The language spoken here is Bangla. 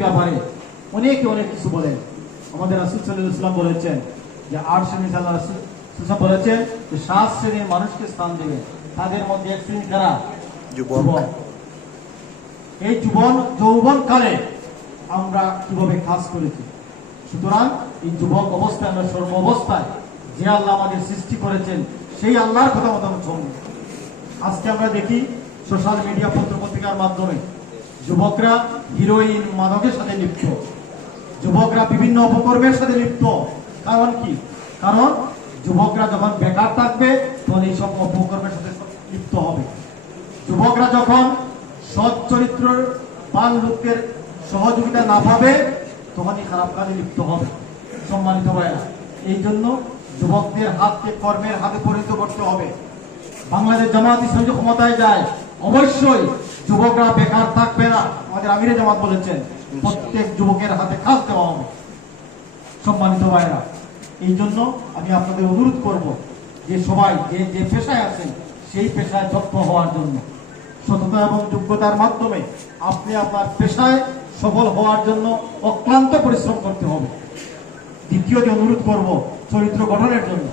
ব্যাপারে অনেকে অনেক কিছু বলেন। আমাদের রাসূল সাল্লাল্লাহু আলাইহি ওয়াসাল্লাম বলেছেন যে 8 শ্রেণীর আল্লাহ রাসূল বলেছেন যে 7 শ্রেণীর মানুষকে স্থান দেবে, তাদের মধ্যে এক শ্রেণী কারা? যুবক। এই যৌবনকালে আমরা কিভাবে কাজ করেছি। সুতরাং এই যুবক অবস্থায় আমরা সর্ব অবস্থায় যে আল্লাহ আমাদের সৃষ্টি করেছেন সেই আল্লাহর কথা মতো আমরা চলব। আজকে আমরা দেখি সোশ্যাল মিডিয়া পত্রিকার মাধ্যমে যুবকরা হিরোইন মাদকের সাথে লিপ্ত, যুবকরা বিভিন্ন অপকর্মের সাথে লিপ্ত। কারণ কি? কারণ যুবকরা যখন বেকার থাকবে তখন এইসব অপকর্মের সাথে লিপ্ত হবে। যুবকরা যখন সৎ চরিত্রের পান লোকের সহযোগিতা না পাবে তখনই খারাপ কাজে লিপ্ত হবে। সম্মানিত ভাইরা, এই জন্য যুবকদের হাতকে কর্মের হাতে পরিণত করতে হবে। বাংলাদেশ জামাত ইসলামী ক্ষমতায় যায় অবশ্যই যুবকরা বেকার থাকবে না। আমাদের আমিরে জামাত বলেছেন প্রত্যেক যুবকের হাতে কাজ দেওয়া হবে। সম্মানিত ভাইরা, এই জন্য আমি আপনাদের অনুরোধ করব যে সবাই যে পেশায় আছেন সেই পেশায় যত্ন হওয়ার জন্য, সততা এবং যোগ্যতার মাধ্যমে আপনি আপনার পেশায় সফল হওয়ার জন্য অক্লান্ত পরিশ্রম করতে হবে। দ্বিতীয় যে অনুরোধ করব চরিত্র গঠনের জন্য।